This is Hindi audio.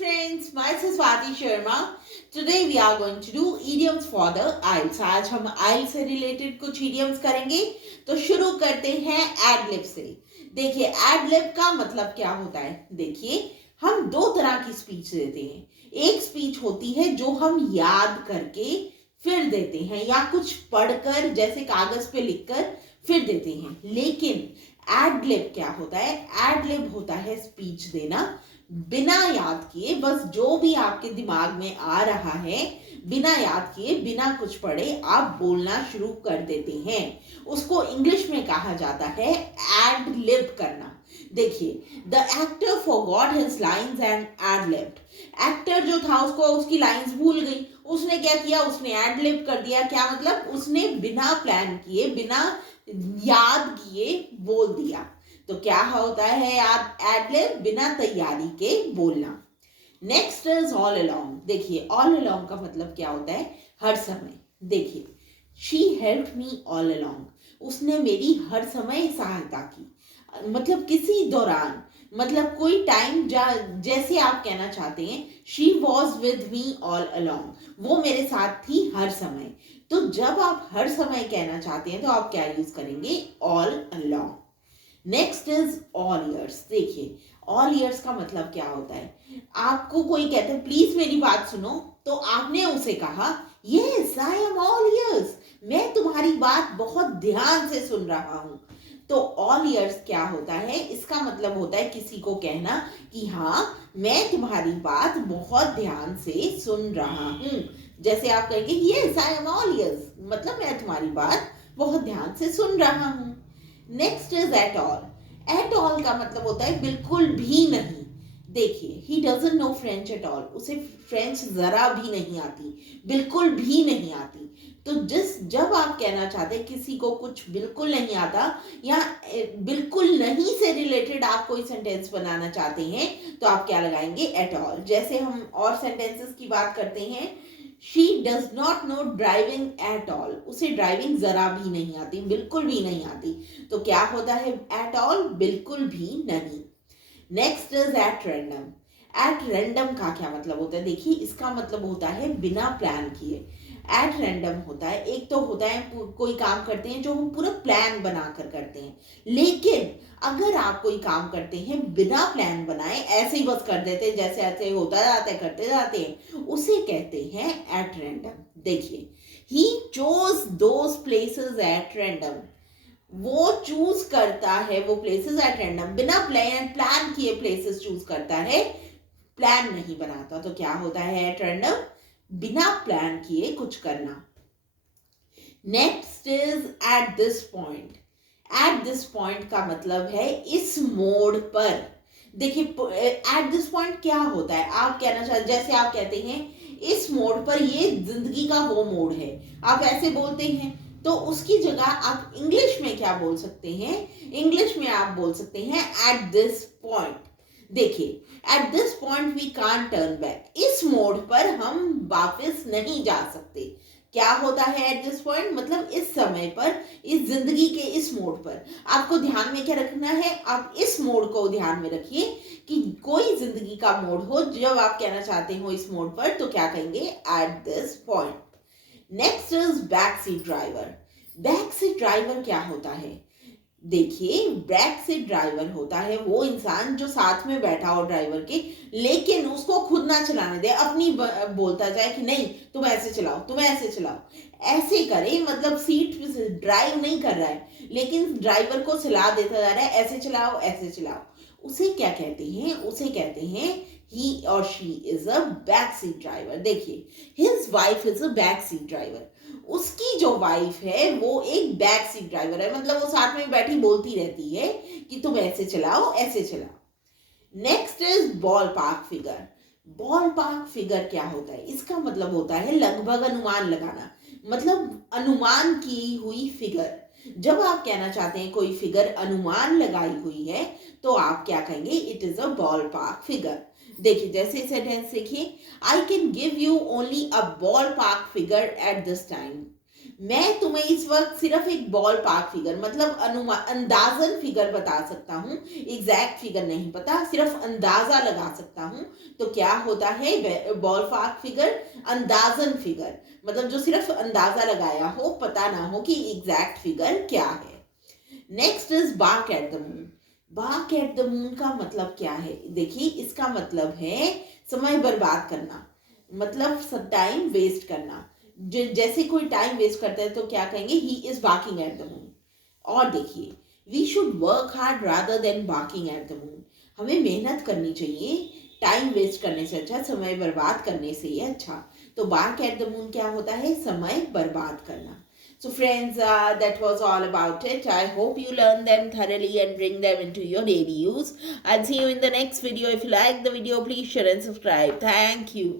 friends, myself Swati Sharma. Today we are going to do idioms for the IELTS. आज हम IELTS से रिलेटेड कुछ idioms करेंगे. तो शुरू करते हैं एडलिब से. देखिए एडलिब का मतलब क्या होता है. देखिए हम दो तरह की स्पीच देते हैं. एक स्पीच होती है जो हम याद करके फिर देते हैं या कुछ पढ़कर जैसे कागज पे लिखकर फिर देते हैं. लेकिन एडलिब क्या होता है. एडलिब होता है स्पीच देना बिना याद किए, बस जो भी आपके दिमाग में आ रहा है बिना याद किए बिना कुछ पढ़े आप बोलना शुरू कर देते हैं. उसको इंग्लिश में कहा जाता है एड लिब करना. देखिए the actor forgot his lines and ad libbed जो था उसको उसकी लाइंस भूल गई. उसने क्या किया, उसने एड लिब कर दिया. क्या मतलब, उसने बिना प्लान किए बिना याद किए बोल दिया. तो क्या होता है याद एडलिब, बिना तैयारी के बोलना. Next is all along. देखिए ऑल अलोंग का मतलब क्या होता है, हर समय. देखिए she help me all along. उसने मेरी हर समय सहायता की. मतलब किसी दौरान, मतलब कोई टाइम जैसे आप कहना चाहते हैं she was with me all along, वो मेरे साथ थी हर समय. तो जब आप हर समय कहना चाहते हैं तो आप क्या यूज करेंगे, all along. Next is all years. देखिए ऑल ईयर्स का मतलब क्या होता है. आपको कोई कहता है प्लीज मेरी बात सुनो, तो आपने उसे कहा yes I am all years, मैं तुम्हारी बात बहुत ध्यान से सुन रहा हूं. तो ऑल ईयर्स क्या होता है, इसका मतलब होता है किसी को कहना कि हाँ मैं तुम्हारी बात बहुत ध्यान से सुन रहा हूं. जैसे आप कहेंगे yes I am all years, मतलब मैं तुम्हारी बात बहुत ध्यान से सुन रहा हूं. Next is at all. At all का मतलब होता है बिल्कुल भी नहीं. देखिए he doesn't know French at all. उसे फ्रेंच जरा भी नहीं आती, बिल्कुल भी नहीं आती. तो जब आप कहना चाहते हैं किसी को कुछ बिल्कुल नहीं आता या बिल्कुल नहीं से रिलेटेड आप कोई सेंटेंस बनाना चाहते हैं तो आप क्या लगाएंगे, एट ऑल. जैसे हम और सेंटेंसेस की बात करते हैं, she does not know driving at all. उसे ड्राइविंग जरा भी नहीं आती, बिल्कुल भी नहीं आती. तो क्या होता है एट ऑल, बिल्कुल भी नहीं. Next is at random. At random का क्या मतलब होता है. देखिए इसका मतलब होता है बिना प्लान किए. एट रैंडम होता है, एक तो होता है कोई काम करते हैं जो हम पूरा प्लान बनाकर करते हैं. लेकिन अगर आप कोई काम करते हैं बिना प्लान बनाए, ऐसे ही बस कर देते हैं, जैसे ऐसे होता जाता है करते जाते हैं, उसे कहते हैं एट रैंडम. देखिए he chose those places at random. वो चूज करता है वो प्लेसेस एट रैंडम, बिना प्लान किए प्लेसेस चूज करता है, प्लान नहीं बनाता. तो क्या होता है एट रैंडम, बिना प्लान किए कुछ करना. Next is eight this point. Eight this point का मतलब है इस मोड़ पर. देखिए एट दिस पॉइंट क्या होता है, आप कहना चाहते, जैसे आप कहते हैं इस मोड़ पर, ये जिंदगी का वो मोड़ है, आप ऐसे बोलते हैं. तो उसकी जगह आप इंग्लिश में क्या बोल सकते हैं, इंग्लिश में आप बोल सकते हैं एट दिस पॉइंट. देखिए at this point we can't turn back. इस मोड़ पर हम वापस नहीं जा सकते. क्या होता है एट दिस पॉइंट, मतलब इस समय पर, इस जिंदगी के इस मोड़ पर. आपको ध्यान में क्या रखना है, आप इस मोड़ को ध्यान में रखिए कि कोई जिंदगी का मोड़ हो, जब आप कहना चाहते हो इस मोड़ पर तो क्या कहेंगे, eight this point. Next is back seat driver. Back seat driver क्या होता है. देखिए बैक सीट ड्राइवर होता है वो इंसान जो साथ में बैठा हो ड्राइवर के, लेकिन उसको खुद ना चलाने दे, अपनी बोलता जाए कि नहीं तुम ऐसे चलाओ, तुम ऐसे चलाओ, ऐसे करे. मतलब सीट ड्राइव नहीं कर रहा है लेकिन ड्राइवर को सलाह देता जा रहा है, ऐसे चलाओ ऐसे चलाओ. उसे क्या कहते हैं, उसे कहते हैं he or she is a backseat driver. देखिए his wife is a backseat driver. उसकी जो वाइफ है वो एक बैक सीट ड्राइवर है, मतलब वो साथ में बैठी बोलती रहती है कि तुम ऐसे चलाओ ऐसे चलाओ. Next is ball park figure. Ball park figure क्या होता है, इसका मतलब होता है लगभग अनुमान लगाना, मतलब अनुमान की हुई फिगर. जब आप कहना चाहते हैं कोई फिगर अनुमान लगाई हुई है तो आप क्या कहेंगे, it is a ball park figure. देखिए जैसे सेंटेंस देखिए, I can give you only a ball park figure at this time. मैं तुम्हें इस वक्त सिर्फ एक बॉल पार्क फिगर मतलब अंदाजन फिगर बता सकता हूँ, एग्जैक्ट फिगर नहीं पता, सिर्फ अंदाजा लगा सकता हूँ। तो क्या होता है बॉल पार्क फिगर? अंदाजन फिगर, मतलब जो सिर्फ अंदाजा लगाया हो, पता ना हो कि एग्जैक्ट फिगर क्या है। Next is bark at the moon. Bark at the moon का मतलब क्या है? देखिए, इसका मतलब है समय बर्बाद करना, मतलब टाइम वेस्ट करना। जैसे कोई टाइम वेस्ट करता है तो क्या कहेंगे? He is barking at the moon. और देखिए, we should work hard rather than barking at the moon. हमें मेहनत करनी चाहिए, टाइम वेस्ट करने से अच्छा, समय बर्बाद करने से ही अच्छा। तो बार्क एट द मून क्या होता है? समय बर्बाद करना। So friends, that was all about it. I hope you learn them thoroughly and bring them into your daily use. I'll see you in the next video. If you like the video, please share and subscribe. Thank you.